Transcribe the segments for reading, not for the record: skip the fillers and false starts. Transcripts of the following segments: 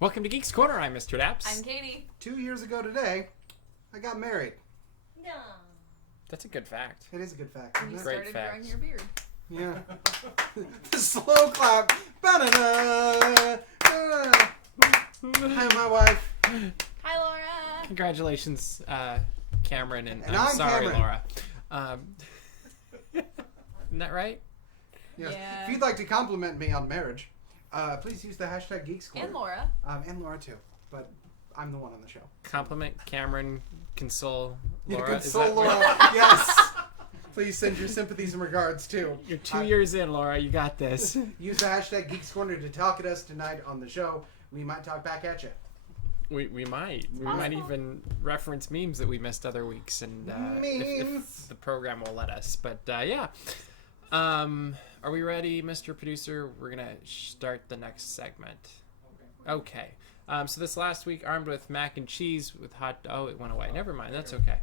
Welcome to Geeks Corner. I'm Mr. Daps. I'm Katie. 2 years ago today, I got married. No. That's a good fact. It is a good fact. And you Great started fact. growing your beard. Yeah. The slow clap. Ba-da-da. Hi, my wife. Hi, Laura. Congratulations, Cameron, and I'm I'm sorry, Cameron. Laura. Isn't that right? Yes. Yeah. If you'd like to compliment me on marriage, please use the hashtag GEEKS. And Laura. And Laura too. But I'm the one on the show. Compliment Cameron, console Yeah, Laura. console Is that Laura. right? Yes. Please send your sympathies and regards too. You're 2 years in, Laura. You got this. Use the hashtag Geeks Corner to talk at us tonight on the show. We might talk back at you. We might. We might even reference memes that we missed other weeks, and if the program will let us. But yeah. Are we ready, Mr. Producer? We're gonna start the next segment. Okay. So this last week, armed with mac and cheese with hot. Oh, it went away. Never mind. That's okay.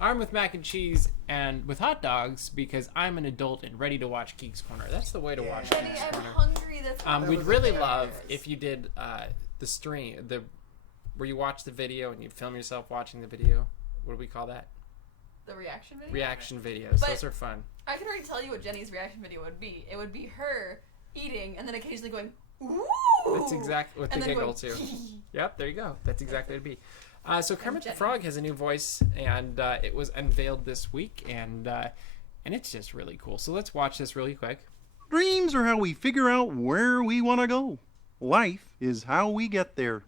Armed with mac and cheese and with hot dogs because I'm an adult and ready to watch Geeks Corner. That's the way to watch Jenny, Geeks I'm Corner. hungry. That's We'd was really hilarious. love if you did the stream, where you watch the video and you film yourself watching the video. What do we call that? The reaction video? Reaction videos. But- Those are fun. I can already tell you what Jenny's reaction video would be. It would be her eating and then occasionally going, ooh! That's exactly with the And then giggle going, too. Yep, there you go. That's exactly what it'd be. So Kermit the Jenny. Frog has a new voice, and it was unveiled this week, and it's just really cool. So let's watch this really quick. Dreams are how we figure out where we want to go. Life is how we get there.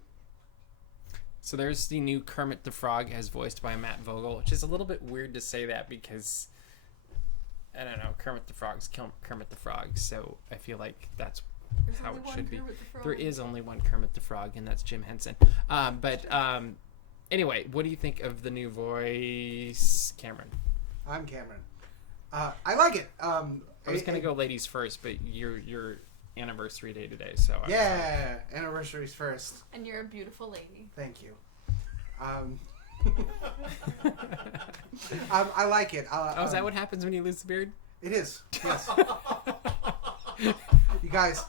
So there's the new Kermit the Frog as voiced by Matt Vogel, which is a little bit weird to say that because, I don't know, Kermit the Frog's Kermit the Frog, so I feel like that's There's how only it one should be. Kermit the Frog. There is only one Kermit the Frog, and that's Jim Henson. Anyway, what do you think of the new voice, Cameron? I'm Cameron. I like it. I was gonna go ladies first, but your anniversary day today, so I was Yeah, anniversaries first. And you're a beautiful lady. Thank you. I like it. oh, is that what happens when you lose the beard? It is. Yes. You guys,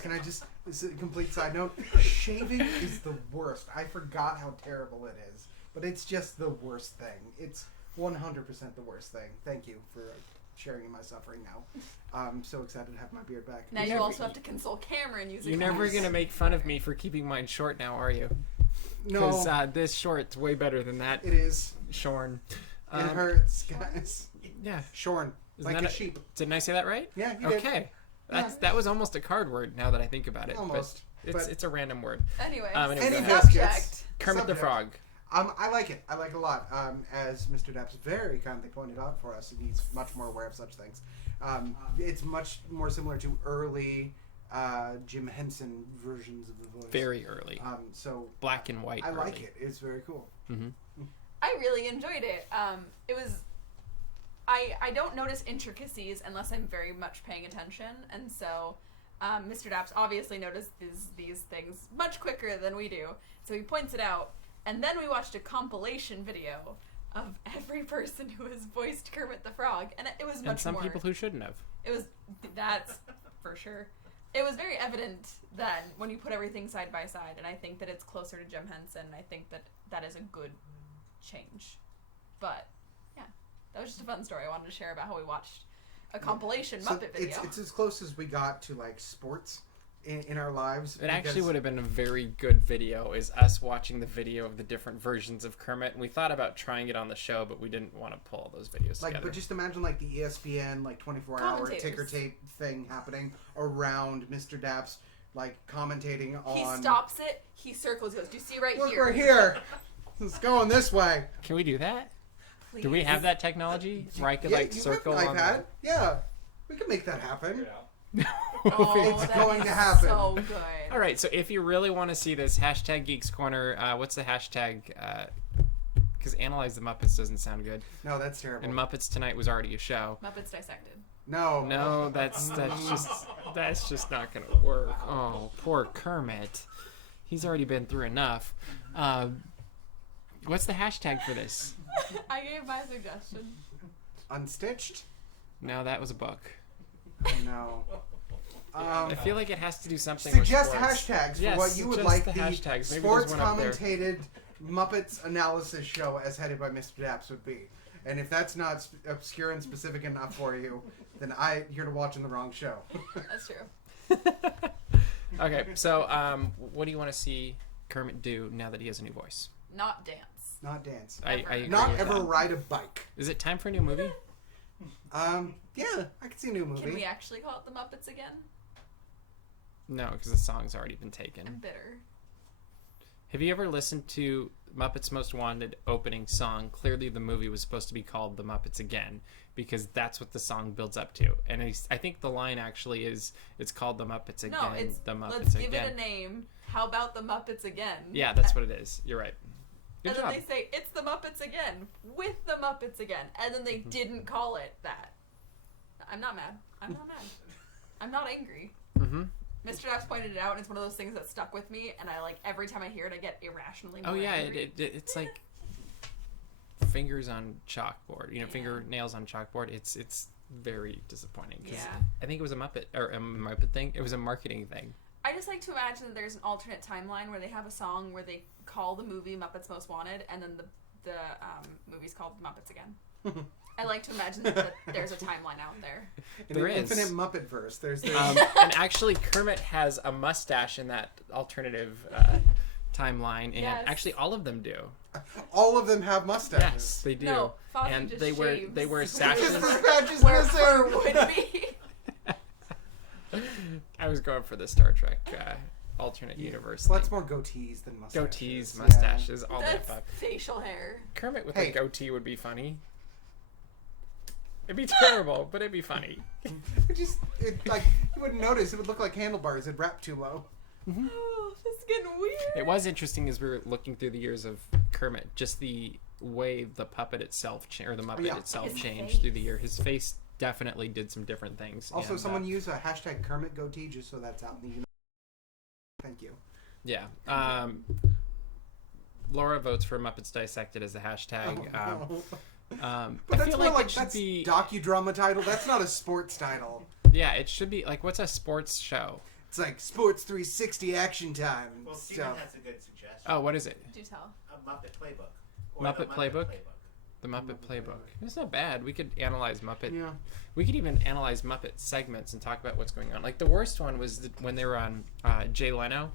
can I just, this is a complete side note, shaving is the worst. I forgot how terrible it is, but it's just the worst thing. It's 100% the worst thing. Thank you for sharing in my suffering now. I'm so excited to have my beard back. Now you also have to console Cameron using You're never hers. gonna make fun of me for keeping mine short now, are you? No, Because this short's way better than that it is. shorn. It hurts, guys. Yeah. Shorn, Isn't like that a sheep. Didn't I say that right? Yeah, you did. Okay. That was almost a card word now that I think about it. Almost, But but- it's a random word. Anyway, Anyway, Any go ahead. biscuits. subject. Kermit the Subject. Frog. I like it. I like it a lot. As Mr. Daps very kindly pointed out for us, and he's much more aware of such things. It's much more similar to early Jim Henson versions of the voice. Very early. So Black and white. I early. like it. It's very cool. Mm-hmm. I really enjoyed it. It was. I don't notice intricacies unless I'm very much paying attention, and so Mr. Daps obviously noticed these things much quicker than we do. So he points it out, and then we watched a compilation video of every person who has voiced Kermit the Frog, and it was much And some more. people who shouldn't have. It was that's for sure. It was very evident that when you put everything side by side, and I think that it's closer to Jim Henson. I think that is a good change. But yeah, that was just a fun story I wanted to share about how we watched a compilation So Muppet video. it's as close as we got to like sports in our lives. It actually because- would have been a very good video, is us watching the video of the different versions of Kermit. And we thought about trying it on the show, but we didn't want to pull all those videos Like, together. but just imagine like the ESPN like 24-hour Commentators. ticker tape thing happening around Mr. Daps, like commentating on. He stops it. He circles. He goes, "Do you see right Look, here? we're here. It's going this way. Can we do that? Please. Do we have that technology where I could Yeah, like you circle have on an iPad. Yeah, we can make that happen. Oh, It's that'd going be to happen. So good. All right, so if you really want to see this, hashtag Geeks Corner. What's the hashtag? Because Analyze the Muppets doesn't sound good. No, that's terrible. And Muppets Tonight was already a show. Muppets dissected. No, that's just not gonna work. Oh, poor Kermit. He's already been through enough. What's the hashtag for this? I gave my suggestion. Unstitched. No, that was a book. No. I feel like it has to do something Suggest with sports. hashtags for Yes, what you would suggest like the the hashtags. Maybe sports there's one up there. commentated Muppets analysis show as headed by Mr. Daps would be. And if that's not obscure and specific enough for you, then you're watching the wrong show. That's true. Okay, so what do you want to see Kermit do now that he has a new voice? Not dance. Not dance. I agree Not with ever that. ride a bike. Is it time for a new movie? Yeah, I could see a new movie. Can we actually call it the Muppets again? No, because the song's already been taken. I'm bitter. Have you ever listened to Muppets Most Wanted opening song? Clearly the movie was supposed to be called The Muppets Again, because that's what the song builds up to. And I think the line actually is, it's called The Muppets Again. No, it's The Muppets let's Again. give it a name. How about the Muppets Again? Yeah, that's what it is. You're right. Good and job. then they say, it's the Muppets Again, with the Muppets Again. And then they didn't call it that. I'm not mad. I'm not mad. I'm not angry. Mm-hmm. Mr. Daps pointed it out, and it's one of those things that stuck with me, and I, like, every time I hear it, I get irrationally more angry. It's like fingers on chalkboard. You know, fingernails on chalkboard. It's very disappointing. 'Cause I think it was a Muppet thing. It was a marketing thing. I just like to imagine that there's an alternate timeline where they have a song where they call the movie Muppets Most Wanted, and then the movie's called Muppets Again. I like to imagine that there's a timeline out there. There is. Infinite Muppet verse. There's And actually, Kermit has a mustache in that alternative timeline, and actually, all of them do. all of them have mustaches. Yes, they do. No, Fozzie and just they wear shaves. sashes. Just the patches Where missing. fur would be. I was going for the Star Trek alternate universe. Well, that's thing. more goatees than mustaches. Goatees, mustaches, all That's that fun. facial hair. Kermit with Hey. a goatee would be funny. It'd be terrible, but it'd be funny. You wouldn't notice. It would look like handlebars. It'd wrap too low. Oh, this is getting weird. It was interesting as we were looking through the years of Kermit, just the way the puppet itself, or the Muppet itself His changed face. through the year. His face definitely did some different things. Also, and, someone use a hashtag Kermit goatee just so that's out in the universe. Thank you. Yeah. Laura votes for Muppets Dissected as the hashtag. But I that's feel more like like it should that's be. docudrama title. That's not a sports title. Yeah, it should be like, what's a sports show? It's like Sports 360 Action Time. Well, Steven stuff. has a good suggestion. Oh, what is it? Do tell. A Muppet Playbook. Or Muppet the Playbook? The Muppet Playbook. It's not bad. We could analyze Muppet. Yeah. We could even analyze Muppet segments and talk about what's going on. Like the worst one was when they were on Jay Leno,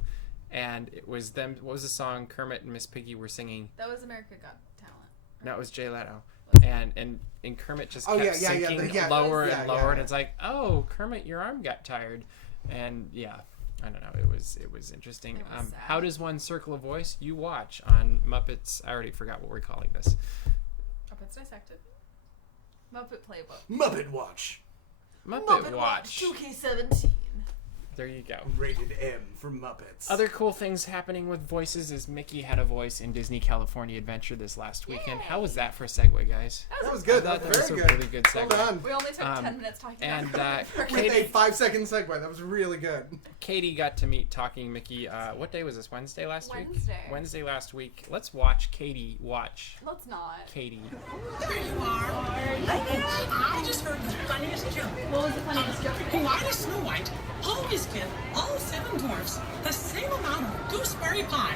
and it was them. What was the song Kermit and Miss Piggy were singing? That was America Got Talent. No, it was Jay Leno. And Kermit just Oh, kept yeah, yeah, sinking yeah, lower yeah, and yeah, lower, yeah. and it's like, oh, Kermit, your arm got tired, and yeah, I don't know, it was interesting. It was sad. How does one circle a voice? You watch on Muppets. I already forgot what we're calling this. Muppets Dissected. Muppet Playbook. Muppet Watch. Muppet Watch. 2K17. There you go. Rated M for Muppets. Other cool things happening with voices is Mickey had a voice in Disney California Adventure this last weekend. Yay. How was that for a segue, guys? That was good. I That thought was that very was a good. really good Well segue. done. We only took 10 minutes talking and, about With Kermit. a 5-second segue. That was really good. Katie got to meet Talking Mickey. What day was this? Wednesday last week? Wednesday. Wednesday last week. Let's watch Katie watch Let's not. Katie. There you are. I just heard the funniest joke. What was the funniest joke? Why does Snow White always give all 7 dwarfs the same amount of gooseberry pie?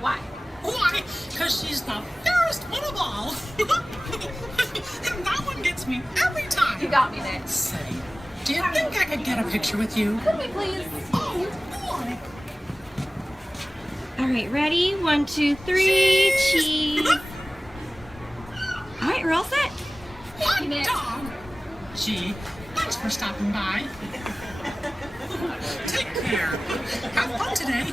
Why? Why? Because she's the fairest one of all. And that one gets me every time. You got me, Nick. Say, do you think I could get a picture with you? Could we please? Oh, boy. All right, ready? 1, 2, 3, cheese. All right, we're all set. Hot Nick. dog. Gee, thanks for stopping by. Take care. Have fun today.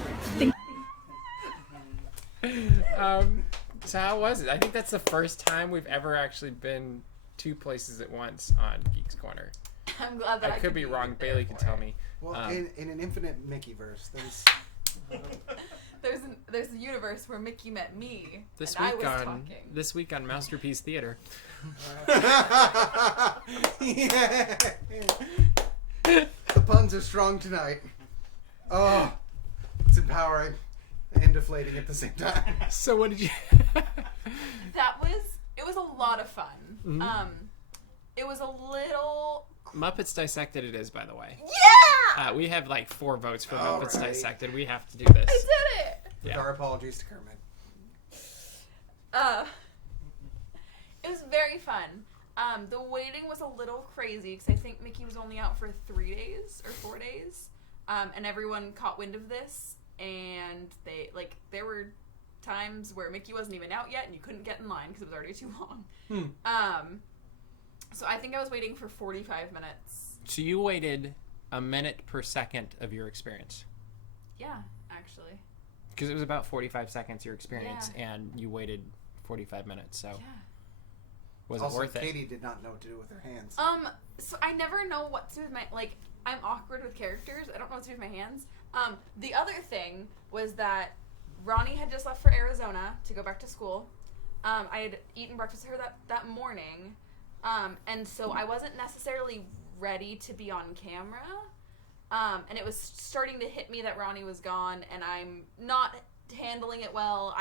So how was it? I think that's the first time we've ever actually been 2 places at once on Geeks Corner. I'm glad that I could be wrong. Bailey could tell me. Well, in an infinite Mickey verse, There's a universe where Mickey met me, This and I week was on talking. Masterpiece Theater. yeah. The puns are strong tonight. Oh, it's empowering and deflating at the same time. So what did you? It was a lot of fun. Mm-hmm. It was a little. Muppets Dissected it is, by the way. Yeah! We have like 4 votes for All Muppets right. Dissected. We have to do this. I did it. With Yeah. our apologies to Kermit. It was very fun. The waiting was a little crazy because I think Mickey was only out for 3 days or 4 days, and everyone caught wind of this, and there were times where Mickey wasn't even out yet, and you couldn't get in line because it was already too long. So I think I was waiting for 45 minutes. So you waited a minute per second of your experience. Yeah, actually. Because it was about 45 seconds your experience, and you waited 45 minutes. So Yeah. was Also, it worth it? Katie did not know what to do with her hands. So I never know what to do with my, I'm awkward with characters. I don't know what to do with my hands. The other thing was that Ronnie had just left for Arizona to go back to school. I had eaten breakfast with her that morning. And so I wasn't necessarily ready to be on camera. And it was starting to hit me that Ronnie was gone, and I'm not handling it well.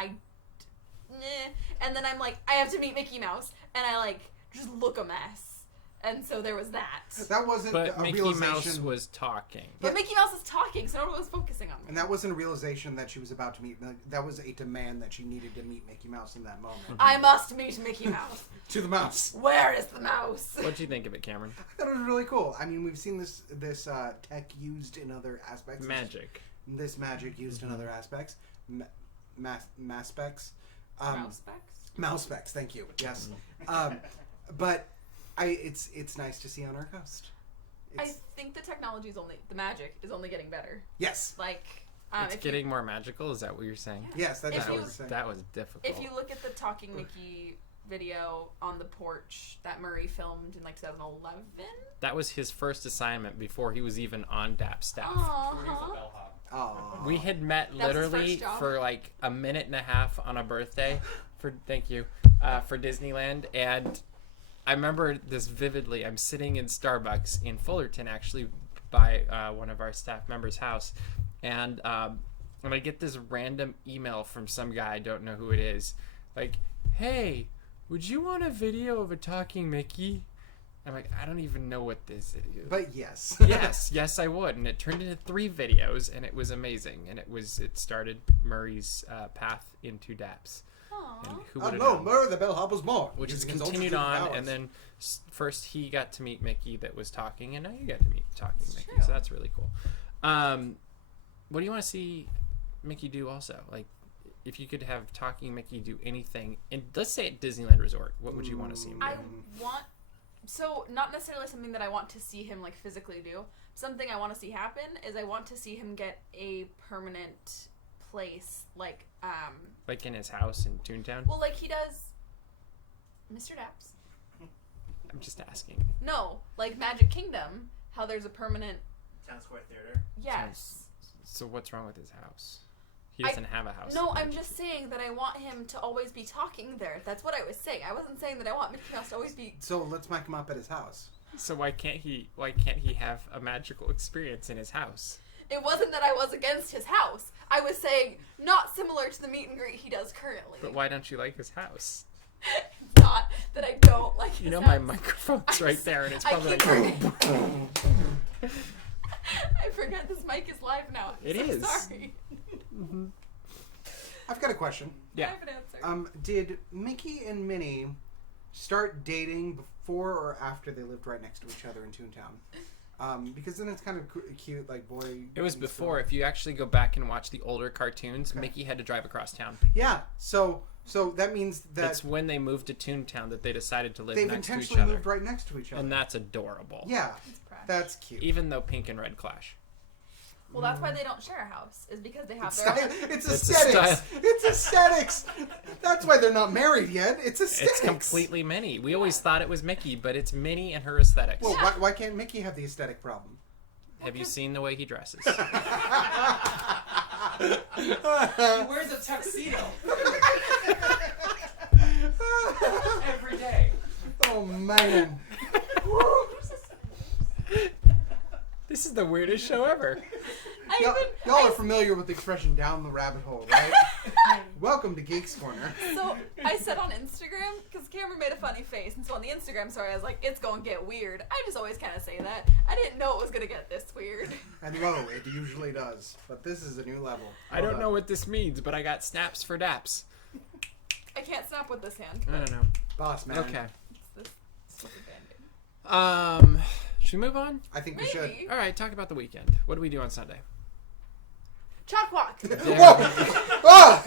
And then I'm like, I have to meet Mickey Mouse, and I just look a mess. And so there was that. That wasn't But a Mickey realization. Mouse was talking. But Mickey Mouse is talking, so no one was focusing on me. And that wasn't a realization that she was about to meet. That was a demand that she needed to meet Mickey Mouse in that moment. I must meet Mickey Mouse. To the mouse. Where is the mouse? What'd you think of it, Cameron? I thought it was really cool. I mean, we've seen this tech used in other aspects. Magic. This magic used in other aspects. Mass specs. Mouse specs? Mouse specs, thank you. Yes. But it's nice to see on our coast. I think the magic is only getting better. Yes. It's getting more magical. Is that what you're saying? Yes, that is If what you- we're saying. That was difficult. If you look at the Talking Mickey video on the porch that Murray filmed in 2011. That was his first assignment before he was even on DAP staff. Aww. Aw. We had met That's his literally first job. for a minute and a half on a birthday for Disneyland, and I remember this vividly. I'm sitting in Starbucks in Fullerton, actually, by one of our staff members' house, and I get this random email from some guy, I don't know who it is, hey, would you want a video of a talking Mickey? I'm like, I don't even know what this is. But yes. yes, I would. And it turned into 3 videos, and it was amazing. And it started Murray's path into DAPs. And who would have known? Murray the bellhopper's more. Which has using his continued ultra on, powers. and then first he got to meet Mickey that was talking, and now you got to meet talking Mickey. true. So that's really cool. What do you want to see Mickey do also? If you could have talking Mickey do anything, and let's say at Disneyland Resort, what would you want to see him do? I want, so not necessarily something that I want to see him physically do. Something I want to see happen is I want to see him get a permanent place, like in his house in Toontown? well, he does Mr. Daps. I'm just asking. No, Magic Kingdom, how there's a permanent, Town Square Theater. yes. So what's wrong with his house? He doesn't have a house. No, at I'm Magic just saying that I want him to always be talking there. That's what I was saying. I wasn't saying that I want Mickey Mouse to always be. So let's mic him up at his house. So why can't he have a magical experience in his house? It wasn't that I was against his house. I was saying not similar to the meet and greet he does currently. But why don't you like his house? It's not that I don't like his You know house. my microphone's right there, and it's I probably keep like. I forget this mic is live now. It I'm so is. sorry. I've got a question. I Yeah. have an answer. Did Mickey and Minnie start dating before or after they lived right next to each other in Toontown? Because then it's kind of cute, boy. It was and before. girl. If you actually go back and watch the older cartoons, Mickey had to drive across town. Yeah. So that means that It's when they moved to Toontown that they decided to live they've next to each intentionally other. moved right next to each other. And that's adorable. Yeah, precious. that's cute. Even though pink and red clash. Well, that's why they don't share a house. Is because they have It's, their own. it's It's a aesthetics. style. It's aesthetics. That's why they're not married yet. It's aesthetics. It's completely Minnie. We always thought it was Mickey, but it's Minnie and her aesthetics. Well, why can't Mickey have the aesthetic problem? Have you seen the way he dresses? He wears a tuxedo every day. Oh man. This is the weirdest show ever. Y'all are familiar with the expression "down the rabbit hole," right? Welcome to Geeks Corner. So I said on Instagram, because Cameron made a funny face, and so on the Instagram story I was like, it's gonna get weird. I just always kind of say that. I didn't know it was gonna get this weird. And lo, it usually does. But this is a new level. I don't know what this means, but I got snaps for DAPs. I can't snap with this hand. I don't know. Boss man. Okay. It's this stupid Band-Aid. Should we move on? I think we should. Maybe. All right, talk about the weekend. What do we do on Sunday? Chalk walk. Ah!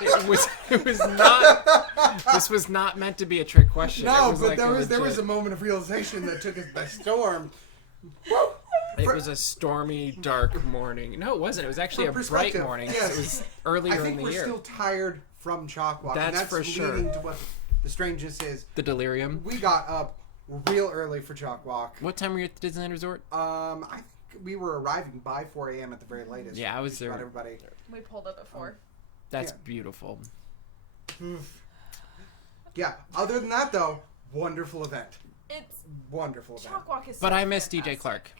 It was not. This was not meant to be a trick question. No, It was but like there was a legit- moment of realization that took us by storm. It was a stormy, dark morning. No, it wasn't. It was actually For a bright perspective, morning. yes. It was earlier I in think the we're year. still tired from chalk walk. That's and that's for sure. leading to what the strangeness is. The delirium. We got up real early for chalk walk. What time were you at the Disneyland Resort? I think we were arriving by 4 a.m. at the very latest. Yeah, I was Just there. about everybody. We pulled up at 4. That's Yeah. beautiful. Yeah. Other than that, though, wonderful event. It's Wonderful event. chalk walk is. But so I miss DJ fantastic. Clark.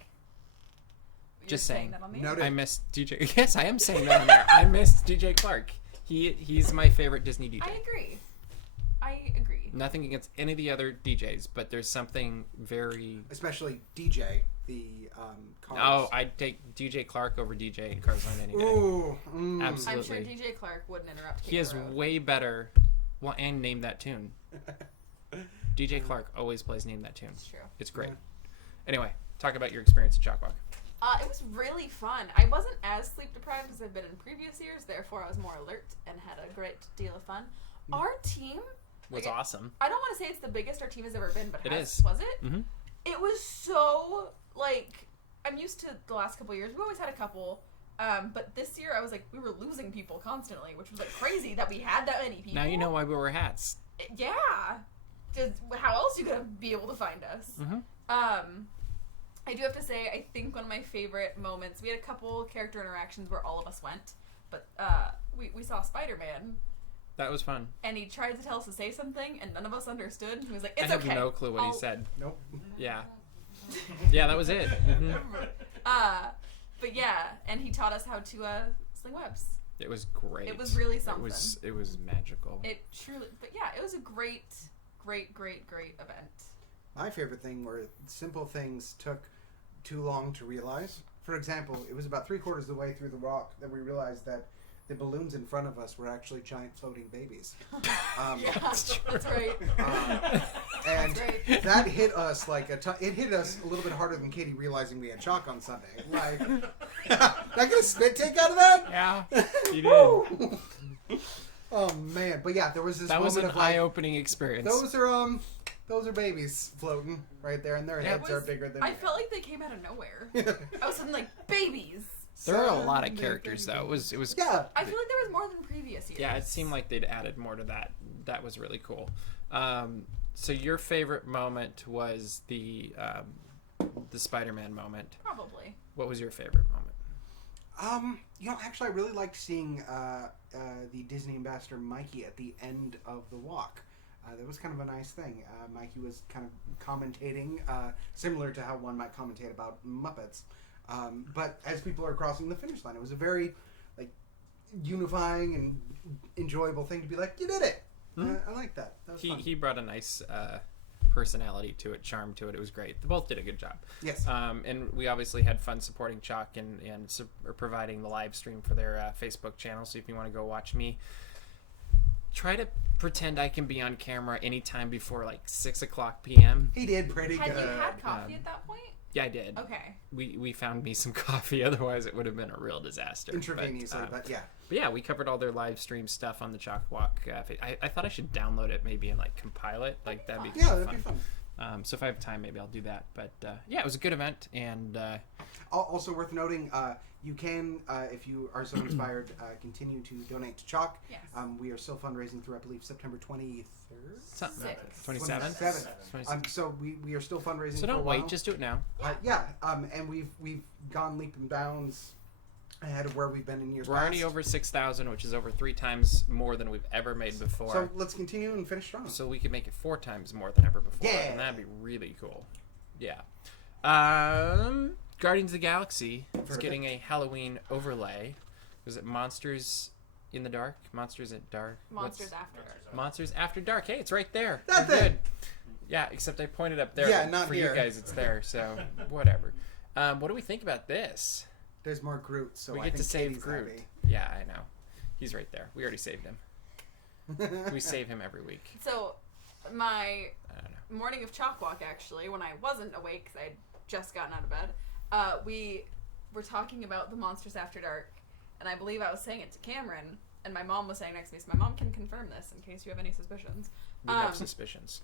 You're Just saying. that on the Noted. I miss DJ. Yes, I am saying that on there. I miss DJ Clark. He's my favorite Disney DJ. I agree. Nothing against any of the other DJs, but there's something very. Especially DJ, the cars. Oh, I'd take DJ Clark over DJ and Carzone any day. Ooh. I'm Absolutely. sure DJ Clark wouldn't interrupt. He has Kate Road. way better. Well, and Name That Tune. DJ Clark always plays Name That Tune. It's true. It's great. Anyway, talk about your experience at Chalk Walk. It was really fun. I wasn't as sleep deprived as I've been in previous years, therefore I was more alert and had a great deal of fun. Our team Was like, awesome. I don't want to say it's the biggest our team has ever been, but It has, is. was it? Mhm. It was so like I'm used to the last couple of years. We always had a couple, but this year I was like we were losing people constantly, which was like crazy that we had that many people. Now you know why we wear hats. Yeah. Just how else you gonna be able to find us? Mhm. I do have to say, I think one of my favorite moments. We had a couple character interactions where all of us went, but we saw Spider-Man, That was fun. and he tried to tell us to say something, and none of us understood. He was like, "It's I have okay." no clue what he I'll- said. Nope. Yeah. Yeah, that was it. Mhm. But yeah, and he taught us how to sling webs. It was great. It was really something. It was magical. It truly, but yeah, it was a great event. My favorite thing were simple things took too long to realize. For example, it was about 3/4 of the way through the walk that we realized that the balloons in front of us were actually giant floating babies. Yeah, that's right. And That's right. that hit us like it hit us a little bit harder than Katie realizing we had chalk on Sunday. Like, did I get a spit take out of that? Yeah, you did. Oh man, but yeah, there was this That was moment an of like, eye-opening experience. those are babies floating right there, and their Yeah. heads are bigger than. I felt like they came out of nowhere. I was suddenly like babies. There were a lot of characters, though. It was. Yeah. I feel like there was more than previous years. Yeah, it seemed like they'd added more to that. That was really cool. So your favorite moment was the Spider-Man moment. Probably. What was your favorite moment? Actually, I really liked seeing the Disney ambassador Mikey at the end of the walk. That was kind of a nice thing. Mikey was kind of commentating, similar to how one might commentate about Muppets. But as people are crossing the finish line, it was a very unifying and enjoyable thing to be like, you did it. I like that. That was fun. He brought a nice personality to it, charm to it. It was great. They both did a good job. Yes. And we obviously had fun supporting Chalk and providing the live stream for their Facebook channel. So if you want to go watch me try to pretend I can be on camera anytime before like 6:00 p.m. He did pretty Had good. you had coffee at that point? Yeah, I did. Okay. We found me some coffee. Otherwise, it would have been a real disaster. Intravenously, but yeah. But yeah, we covered all their live stream stuff on the Chalk Walk. I thought I should download it maybe and like compile it. Like that'd be Yeah, fun. that'd be fun. So if I have time, maybe I'll do that. But yeah, it was a good event, and Also worth noting, you can, if you are so inspired, continue to donate to Chalk. Yes. We are still fundraising through, I believe, September 23rd? 27th. 27th. So we are still fundraising. So for a don't while. wait, just do it now. Yeah. And we've gone leap and bounds ahead of where we've been in years We're past. already over 6,000, which is over 3 times more than we've ever made before. So let's continue and finish strong. So we could make it 4 times more than ever before. Yeah. And that'd be really cool. Yeah. Guardians of the Galaxy is Heard of getting a Halloween overlay. Was it Monsters in the dark. Monsters at dark. Monsters After Dark. Monsters After Dark. Hey, it's right there. That We're thing. good. Yeah, except I pointed up there. Yeah, but not for here. you guys. It's there. So whatever. What do we think about this? There's more Groot, so We I get to think save Katie's Groot. happy. Yeah, I know. He's right there. We already saved him. We save him every week. So, my I don't know. morning of chalk walk, actually, when I wasn't awake because I had just gotten out of bed, we were talking about the Monsters After Dark, and I believe I was saying it to Cameron, and my mom was saying next to me, so my mom can confirm this in case you have any suspicions. We have suspicions.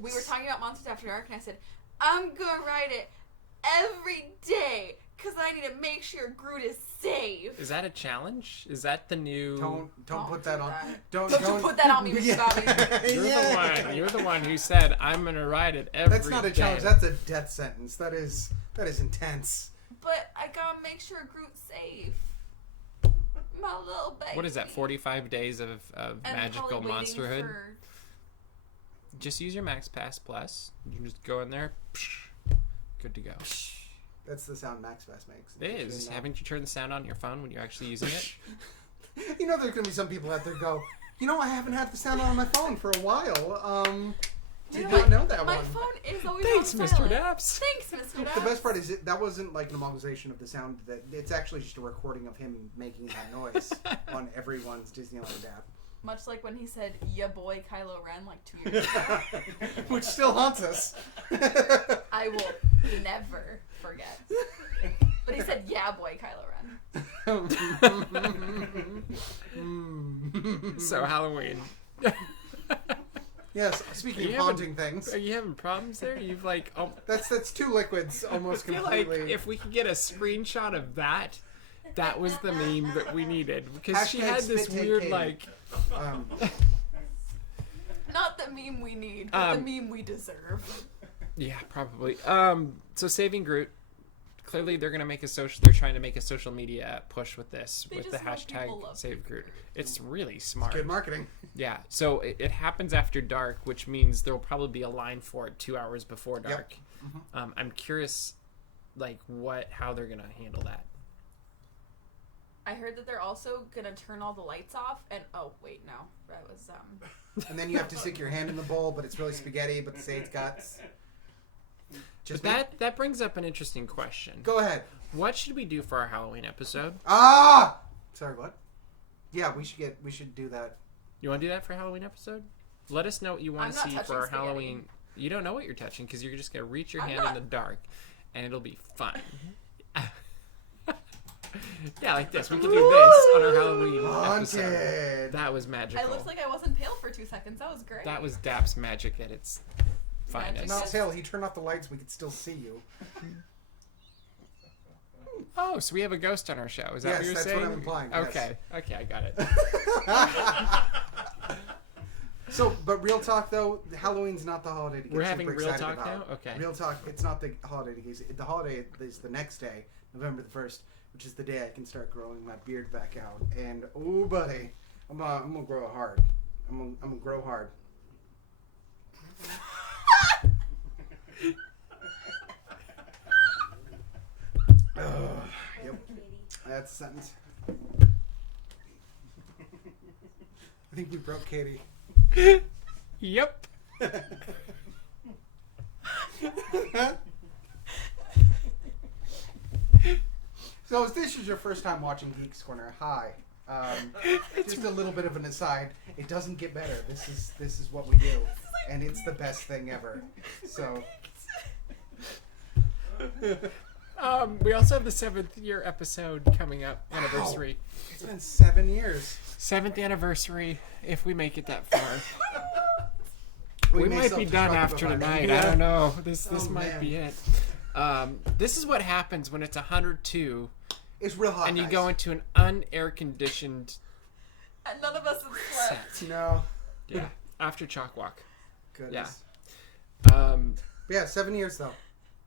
We were talking about Monsters After Dark, and I said, I'm gonna write it every day because I need to make sure Groot is safe. Is that a challenge? Is that the new? Don't put that on. that. Don't Put that on me, Mr. Bobby. You're the one who said I'm gonna write it every day. That's not a challenge. That's a death sentence. That is intense. But I gotta make sure Groot's safe. My little baby. What is that? 45 days of And magical probably waiting monsterhood. for- Just use your Max Pass Plus. You can just go in there. Good to go. That's the sound Max Pass makes. It is. Haven't you turned the sound on your phone when you're actually using it? You know, there's gonna be some people out there go, you know, I haven't had the sound on my phone for a while. Did not know that My one. phone is always Thanks, on Mr. silent. Daps. Thanks, Mr. Daps. The best part is that wasn't like an amalgamation of the sound. That it's actually just a recording of him making that noise on everyone's Disneyland app, Much like when he said, "Ya boy, Kylo Ren," like 2 years ago. which still haunts us. I will never forget. But he said, "Yeah, boy, Kylo Ren." So Halloween. Yes. Speaking of You haunting things, Are you having problems there? You've like. Oh, that's two liquids almost I feel completely. like if we could get a screenshot of that, that was the meme that we needed because she had this #spit take weird Katie. like. Not the meme we need, but the meme we deserve. Yeah, probably. So saving Groot. Clearly, they're gonna make a social. They're trying to make a social media push with this, They with the just love people hashtag love Save Groot. It's really smart. Good marketing. Yeah. So it happens after dark, which means there will probably be a line for it 2 hours before dark. I'm curious, like how they're gonna handle that. I heard that they're also gonna turn all the lights off, and oh wait, no, that was And then you have to stick your hand in the bowl, but it's really spaghetti, but say it's guts. Just But that brings up an interesting question. Go ahead. What should we do for our Halloween episode? Sorry, what? Yeah, we should do that. You want to do that for a Halloween episode? Let us know what you want I'm to not see for touching our spaghetti. Halloween. You don't know what you're touching because you're just gonna reach your I'm hand not. in the dark, and it'll be fun. Yeah, like this. We could do this on our Halloween episode. Haunted. That was magical. I looked like I wasn't pale for 2 seconds. That was great. That was Dap's magic at its finest. Not till he turned off the lights, we could still see you. Oh, so we have a ghost on our show. Is that Yes, what you're that's saying? what I'm implying, yes. Okay, I got it. So, but real talk though, Halloween's not the holiday to get We're super having real excited talk about. now? Okay. Real talk. It's not the holiday to get. The holiday is the next day, November the 1st, which is the day I can start growing my beard back out. And oh, buddy, I'm gonna grow hard. I'm gonna grow hard. Yep, that's a sentence. I think we broke Katie. Yep. So if this is your first time watching Geeks Corner, hi. Just a little bit of an aside. It doesn't get better. This is what we do, and it's the best thing ever. So. We also have the 7th year episode coming up, anniversary. It's been 7 years. 7th anniversary, if we make it that far. We may might be done self-destruct after before tonight. then. I don't know. This Oh, might man. be it. This is what happens when it's 102 It's real hot. and you guys. go into an unair conditioned And none of us have slept. No. after chalk walk. Goodness. Yeah. But yeah, 7 years though.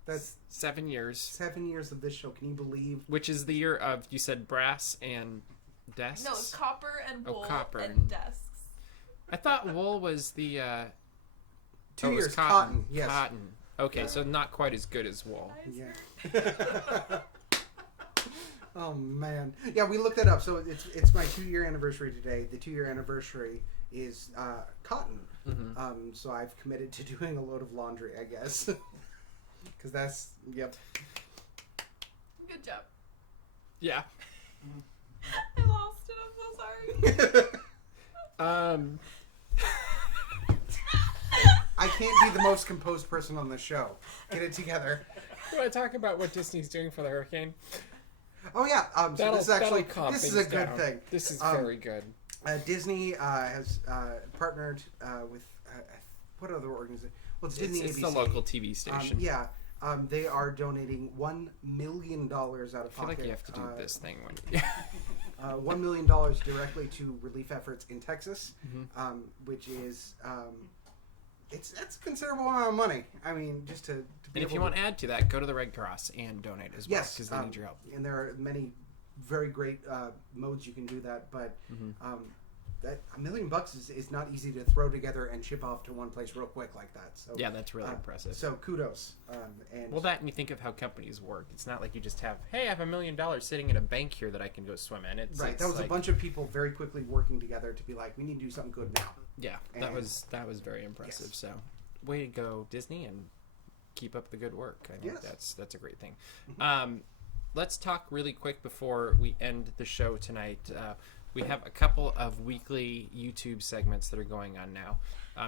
That's 7 years, 7 years of this show. Can you believe? which is the year of, you said, brass and desks? No, it's copper and wool copper. and desks. I thought wool was the 2 it was years. Cotton. Yes. Cotton. Okay, so not quite as good as wool. Yeah. Oh man, yeah, we looked that up. So it's my 2-year anniversary today. The 2-year anniversary is cotton. Mm-hmm. So I've committed to doing a load of laundry, I guess, because that's yep. Good job. Yeah. I lost it. I'm so sorry. I can't be the most composed person on the show. Get it together. You want to talk about what Disney's doing for the hurricane? Oh yeah. So this is actually calm this is a things good down. thing. This is very good. Disney has partnered with what other organization? Well, it's Disney It's ABC. the local TV station. Yeah. They are donating $1 million out of pocket. I feel like you have to do this thing when. $1 million directly to relief efforts in Texas, which is that's a considerable amount of money. I mean, just to be And if you want to add to that, go to the Red Cross and donate as well, yes, because they need your help. And there are many very great modes you can do that, but that $1 million is not easy to throw together and ship off to one place real quick like that. So Yeah, that's really impressive. So kudos. And Well, that and you think of how companies work. It's not like you just have, hey, I have $1 million sitting in a bank here that I can go swim in. It's right, that was like, a bunch of people very quickly working together to be like, we need to do something good now. Yeah, that was very impressive. Yes. So, way to go, Disney, and keep up the good work. I think Yes. that's a great thing. Let's talk really quick before we end the show tonight. We have a couple of weekly YouTube segments that are going on now.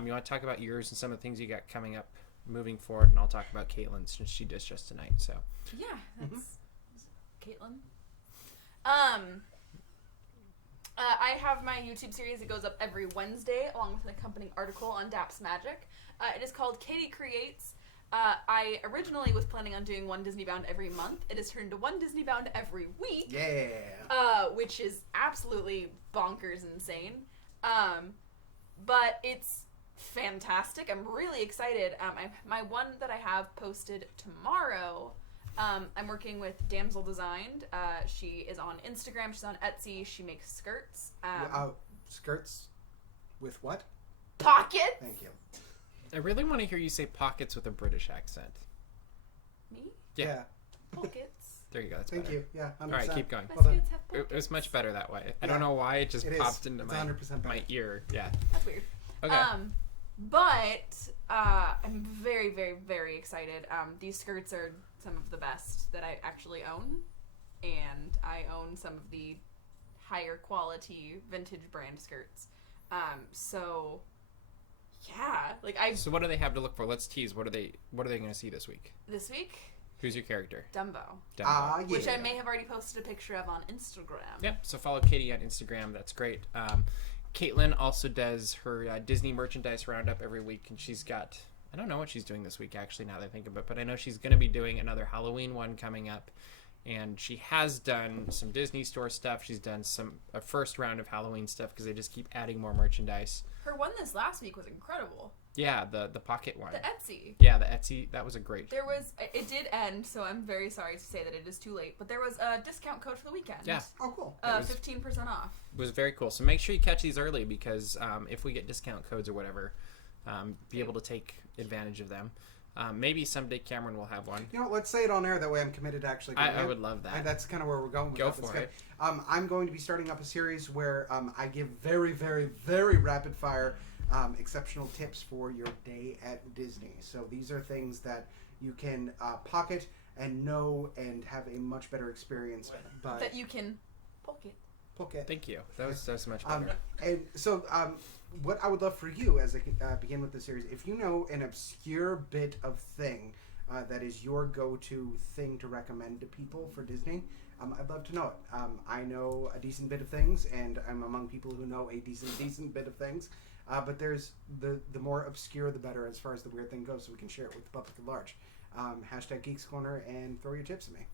You want to talk about yours and some of the things you got coming up moving forward, and I'll talk about Caitlin's since she did just tonight. So Yeah, that's Caitlin. I have my YouTube series that goes up every Wednesday, along with an accompanying article on DAPs Magic. It is called Katie Creates. I originally was planning on doing one Disney Bound every month. It has turned to one Disney Bound every week. Yeah. Which is absolutely bonkers insane. But it's fantastic. I'm really excited. My one that I have posted tomorrow, I'm working with Damsel Designed. She is on Instagram. She's on Etsy. She makes skirts. Skirts with what? Pockets. Thank you. I really want to hear you say pockets with a British accent. Me? Yeah. Pockets. There you go. That's Thank better. you. Yeah. 100%. All right, keep going. My Well done. skirts have pockets. It was much better that way. I Yeah. don't know why it just It is. popped into It's my 100% better. ear. Yeah. That's weird. Okay. But I'm very, very, very excited. These skirts are some of the best that I actually own, and I own some of the higher quality vintage brand skirts. So yeah, like So what do they have to look for? Let's tease. What are they going to see this week? this week, Who's your character? Dumbo, Yeah. which I may have already posted a picture of on Instagram. Yep. So follow Katie on Instagram. That's great. Caitlin also does her Disney merchandise roundup every week, and she's got, I don't know what she's doing this week actually now that I think of it, but I know she's going to be doing another Halloween one coming up, and she has done some Disney store stuff. She's done a first round of Halloween stuff because they just keep adding more merchandise. Her one this last week was incredible. Yeah, the pocket one. The Etsy. Yeah, the Etsy, that was a great. It did end, so I'm very sorry to say that it is too late, but there was a discount code for the weekend. Yeah. Oh, cool. 15% off. It was very cool. So make sure you catch these early because if we get discount codes or whatever, be able to take advantage of them. Maybe someday Cameron will have one. You know, let's say it on air. That way I'm committed to actually doing it. I would love that. That's kind of where we're going with Go that. That's for it. good. I'm going to be starting up a series where I give very, very, very rapid fire exceptional tips for your day at Disney. So these are things that you can pocket and know and have a much better experience. But That you can pocket. pocket. Thank you. That was much better. And so, what I would love for you as I begin with the series, if you know an obscure bit of thing that is your go-to thing to recommend to people for Disney, I'd love to know it. I know a decent bit of things, and I'm among people who know a decent bit of things. But there's the more obscure, the better as far as the weird thing goes, so we can share it with the public at large. Hashtag Geeks Corner and throw your tips at me.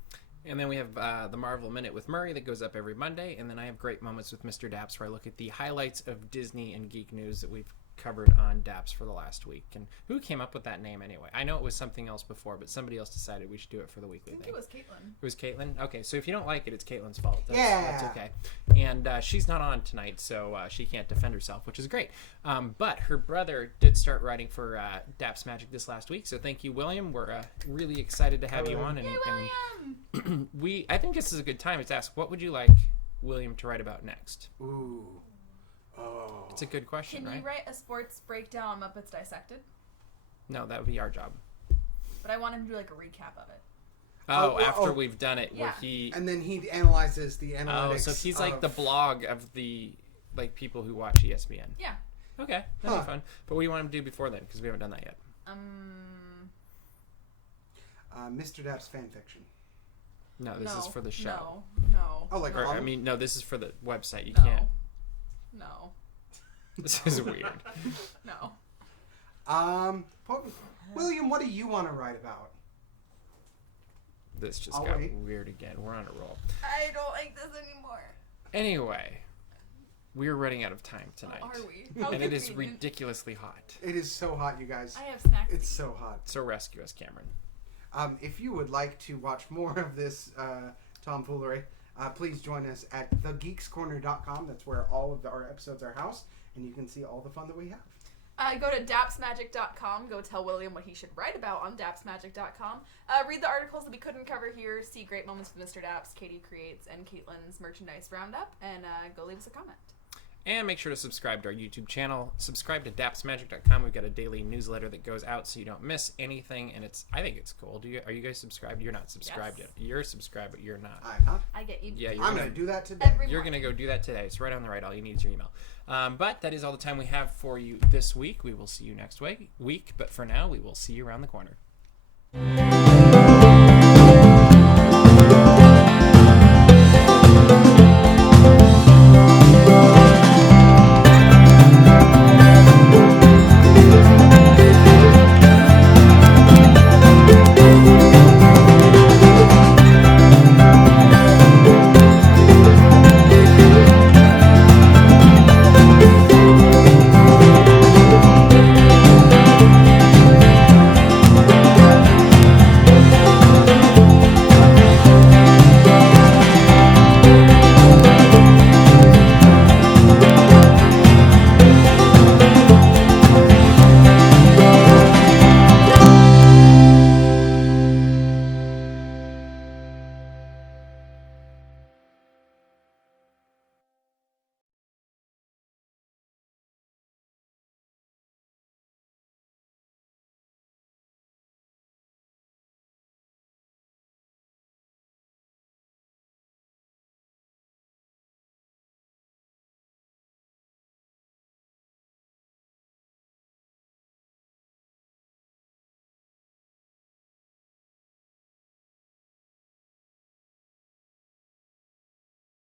And then we have the Marvel Minute with Murray that goes up every Monday. And then I have Great Moments with Mr. Daps where I look at the highlights of Disney and geek news that we've covered on Daps for the last week. And who came up with that name anyway? I know it was something else before, but somebody else decided we should do it for the weekly I think thing. it was Caitlin. It was Caitlin? Okay, so if you don't like it, it's Caitlin's fault. Yeah. That's okay. And she's not on tonight, so she can't defend herself, which is great. But her brother did start writing for Daps Magic this last week, so thank you, William. We're really excited to have you on. And Yay, William! I think this is a good time to ask, what would you like William to write about next? Ooh. Oh. It's a good question, Can right? you write a sports breakdown on Muppets Dissected? No, that would be our job. But I want him to do like a recap of it. After we've done it, where Yeah. he... And then he analyzes the analytics. Oh, so he's like of- the blog of the people who watch ESPN. Yeah. Okay, that'd be fun. But what do you want him to do before then? Because we haven't done that yet. Mr. Dapp's fan fiction. No, this is for the show. No. Oh, like Or, a I mean, no, this is for the website. You No. can't. No. This is weird. No. William, what do you want to write about? This just I'll got wait. weird again. We're on a roll. I don't like this anymore. Anyway, we're running out of time tonight. Are we? How And it is convenient. ridiculously hot. It is so hot, you guys. I have snacks. It's so hot. So rescue us, Cameron. If you would like to watch more of this tomfoolery, please join us at thegeekscorner.com. That's where all of our episodes are housed, and you can see all the fun that we have. Go to dapsmagic.com. Go tell William what he should write about on dapsmagic.com. Read the articles that we couldn't cover here. See great moments with Mr. Daps, Katie Creates, and Caitlin's merchandise roundup. And go leave us a comment. And make sure to subscribe to our YouTube channel. Subscribe to dapsmagic.com. We've got a daily newsletter that goes out so you don't miss anything. And I think it's cool. Are you guys subscribed? You're not subscribed Yes. yet. You're subscribed, but you're not. I'm not. I get you. Yeah, I'm going to do that today. Every You're going morning. to go do that today. It's right on the right. All you need is your email. But that is all the time we have for you this week. We will see you next week. But for now, we will see you around the corner.